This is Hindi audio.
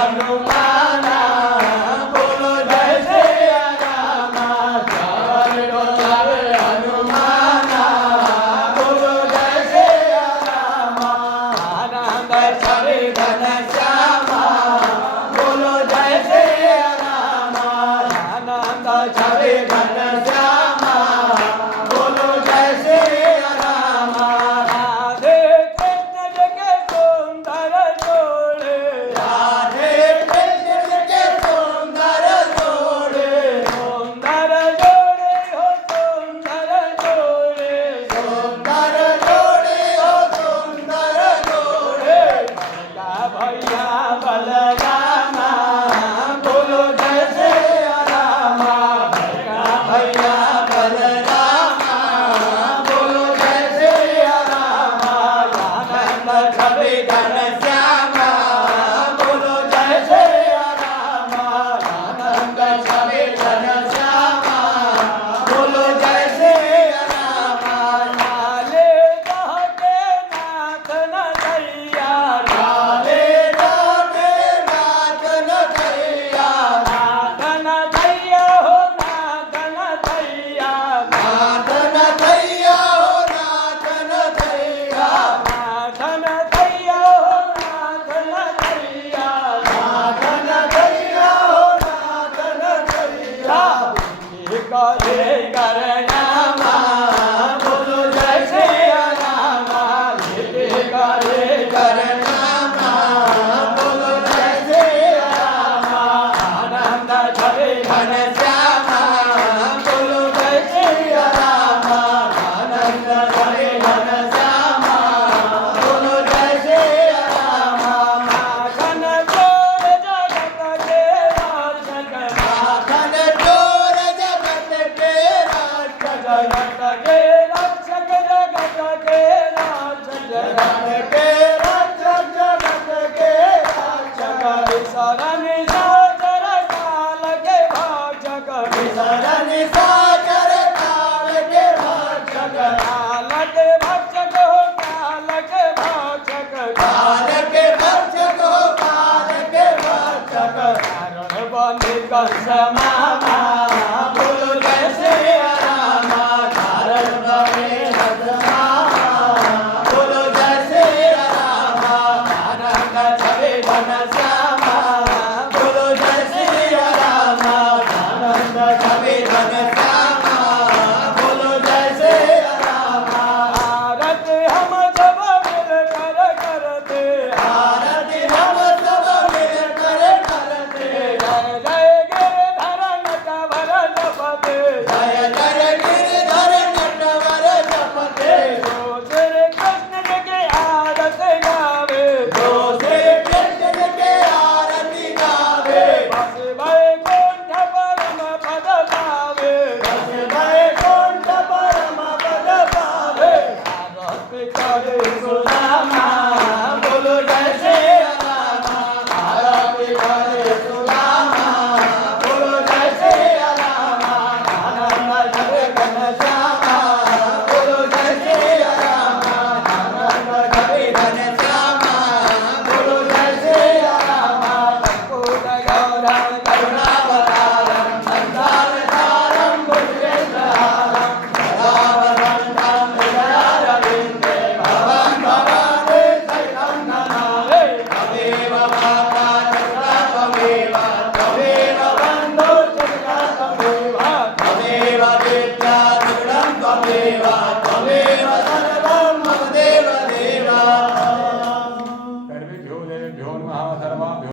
हनुमाना बोलो जय सिया राम चावर डोलावे हनुमाना बोलो जय सिया राम आनंद छवि घन श्यामा बोलो जय सिया राम आनंद छवि घन श्यामा बोलो जय सिया राम राधे कृष्ण के सुंदर जोड़े राधे कृष्ण के सुंदर जोड़े सुंदर जोड़े हो सुंदर जोड़े सुंदर जोड़े हो सुंदर जोड़े का भैया बलरामा बोलो जय सिया राम का भैया बलरामा बोलो जय सिया राम आनंद छवि घन श्यामा बोलो जय सिया राम आनंद छवि घन श्यामा बोलो जय सिया राम लाले रहते नाथ नैया लाले रहते नाथ नैया नाथ नैया हो नाथ नैया नाथ नैया हो नाथ नैया नाथ नैया हो नाथ नैया नाथ नैया हो नाथ नैया करे करनामा बोलो जय सिया राम करे करनामा बोलो जय सिया राम आनंद छवि घन श्यामा बोलो जय सिया राम आनंद छवि घन श्यामा बोलो जय सिया राम माखन चोर जगत के रक्षक माखन चोर जगत के रक्षक जगत के रक्षक जगत के रक्षक जगत के रक्षक जगत के रक्षक विसरण सागर काल के भक्षक विसरण सागर काल के भक्षक काल के भक्षक हो काल के भक्षक काल के भक्षक हो काल के भक्षक कारण बंदी कंस मामा बोलो जय सिया राम कारण बंदी कंस मामा बोलो जय सिया राम आनंद छवि घन श्यामा बोलो जय सिया राम आनंद छवि घन श्यामा बोलो जय सिया राम आरती हम सब मिलकर करते आरती हम सब मिलकर करते जय जय गिरधर नटवर जपते जय जय गिरधर नटवर जपते जो श्री कृष्ण के आरती गावे जो श्री कृष्ण के आरती गावे बस वैकुंठ परम पद पावे बस वैकुंठ परम पद पावे आरती करे सुदामा बोलो जय सिया राम आरती करे सुदामा बोलो जय सिया राम आनंद छवि घन श्यामा बोलो जय सिया राम आनंद छवि घन श्यामा बोलो जय सिया राम कर्पूर गौरम करुणावतारम संसार सारम भुजगेन्द्रहारम सदा वसन्तं हृदयारविन्दे भवं भवानी सहितं नमामि त्वमेव माता पिता त्वमेव त्वमेव बन्धुश्च त्वमेव त्वमेव विद्या दृढं त्वमेव त्वमेव सर्वं मम देव देव सर्वेभ्यो देवेभ्यो नमः सर्वाभ्यो